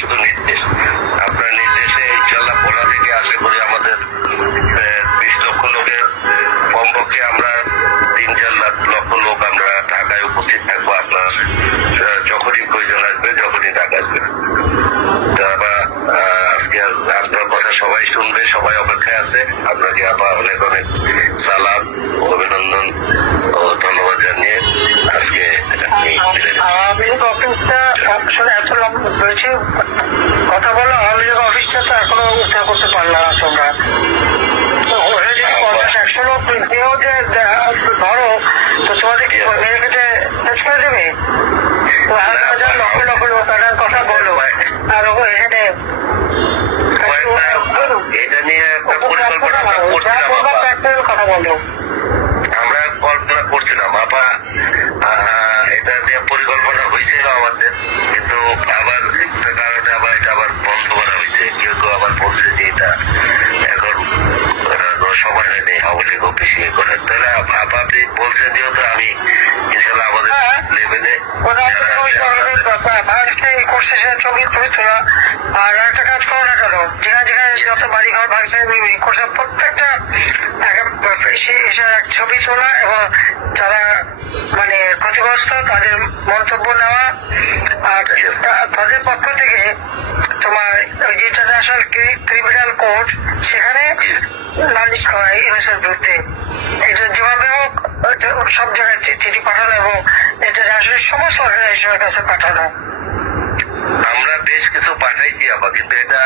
শুধু নির্দেশ। আপনার নির্দেশে ইনশাল্লাহ ভোলা থেকে আশা করি আমাদের বিশ লক্ষ লোকের কমপক্ষে আমরা তিন চার লাখ লক্ষ লোক আমরা ঢাকায় উপস্থিত থাকব। আপনার যখনই প্রয়োজন আসবে, যখনই ঢাকা আসবে। আজকে আপনার কথা সবাই শুনবে, সবাই অপেক্ষায় আছে। আপনাকে আবার অনেক অনেক সালাম। আসলে এত লম্বা হয়েছে কথা বলো আওয়ামী লীগ অফিসটা তো এখনও উদ্ধার করতে পারলাম না তোমরা। পঞ্চাশ একশো লোক যেও যে ধরো তো তোমাদের কি মেরে কেটে শেষ করে দেবে? তো হাজার লক্ষ লক্ষ লোক তাদের কথা বলো। আর এখানে এটা নিয়ে একটা পরিকল্পনা কথা বলো। আমরা কল্পনা করছিলাম আপা এটা দিয়ে পরিকল্পনা হয়েছিল আমাদের কিন্তু আবার কারণে আবার এটা আবার বন্ধ করা হয়েছে কেউ কেউ আবার বলছে যে এটা এখন সময় হয়নি আওয়ামী লীগ ইয়ে করার তাহলে আপা আপনি বলছেন যেহেতু আমি ইনশাল্লাহ আমাদের। লেভেলে ওরা তুলে তোলা। আর একটা যেখানে যেখানে যত বাড়ি ঘর ভাঙছে করছে প্রত্যেকটা একে- ছবি তোলা এবং যারা মানে ক্ষতিগ্রস্ত তাদের মন্তব্য নেওয়া। আর তাদের পক্ষ থেকে তোমার ওই যে ইন্টারন্যাশনাল ক্রিমিনাল কোর্ট সেখানে নালিশ করা ইউএসের বিরুদ্ধে। এটা যেভাবে হোক সব জায়গায় চিঠি পাঠানো এবং ইন্টারন্যাশনাল সমস্ত অর্গানাইজেশনের কাছে পাঠানো। আমরা বেশ কিছু পাঠাইছি আবার কিন্তু এটা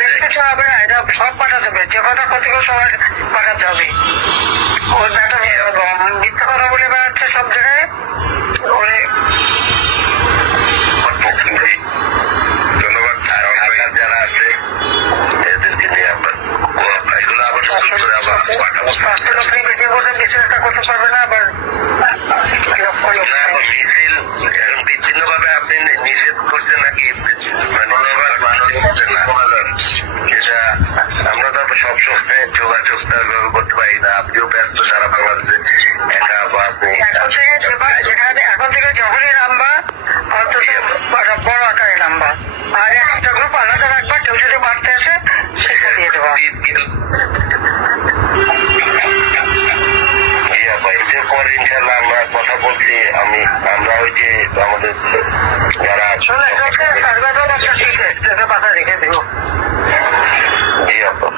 বেশ কিছু হবে না এটা সব পাঠাতে হবে যে কটা ক্ষতিকর সবাই পাঠাতে হবে। ওই ব্যাটা মিথ্যা কথা বলে বেড়াচ্ছে সব জায়গায় ওরে। ধন্যবাদ ঢাকার যারা আছে এদেরকে নিয়ে আমরা এগুলো আবার নতুন করে আবার পাঠাবো। করতে পারবে না আবার লক্ষ লোক না এখন মিছিল এখন বিচ্ছিন্ন ভাবে আপনি নি- নিষেধ করছেন নাকি মানে ধন্যবাদ মানুষ করছেন না যেটা আমরা তো আবার সবসময় যোগাযোগ করতে পারি না। আপনিও ব্যস্ত সারা বাংলাদেশে একা বা আপনি যেখানে এখন থেকে যখনই নামবা অন্তত বড় আকারে নামবা আর একটা গ্রুপ আলাদা রাখবা কেউ যদি মারতে আসে সেটা দিয়ে দেবা। পরে ইনশাল্লাহ আমরা কথা বলছি। আমি আমরা ওই যে আমাদের যারা আছে শোনো একটা কারবারও একটা টিচার্স তোকে মাথা রেখে দেবো। জি আপা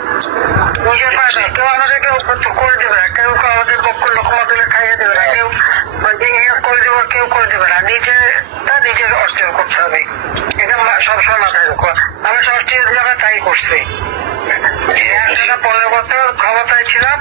নিজের কেউ আমাদেরকে করে দেবে না কেউ আমাদের পক্ষ লক্ষ্য তুলে খাইয়ে দেবে না কেউ করে দেবো কেউ করে দেবে না নিজেরটা নিজের অর্জন করতে হবে। এটা সবসময় মাথায় রাখো। আমরা সব জায়গায় তাই করছি। যারা পনেরো বছর ক্ষমতায় ছিলাম